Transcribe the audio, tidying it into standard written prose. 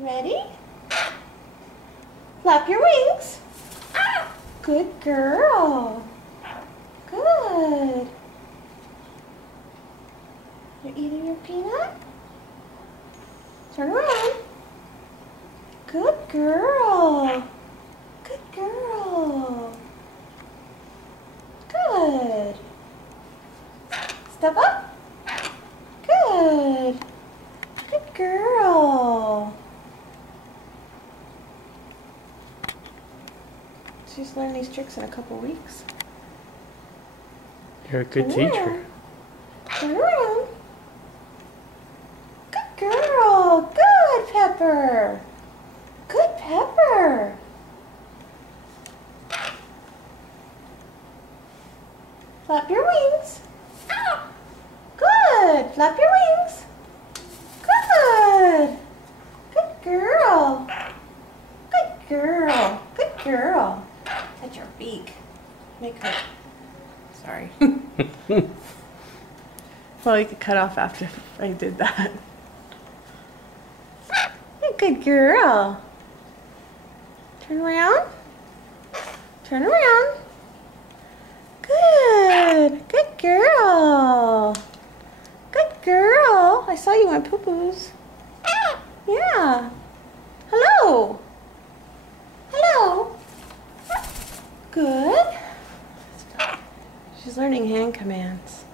Ready? Flap your wings. Good girl. Good. You're eating your peanut? Turn around. Good girl. Good girl. Good. Step up. Good. Good girl. She's learned these tricks in a couple weeks. You're a good teacher. Turn around. Good girl. Good, Pepper. Good, Pepper. Flap your wings. Good. Flap your wings. Good. Good girl. Good girl. Good girl. Touch your beak. Make her. Sorry. Well, you could cut off after I did that. You're a good girl. Turn around. Turn around. Good. Good girl. Good girl. I saw you on poo-poos. Yeah. Hello. Hello. Good. She's learning hand commands.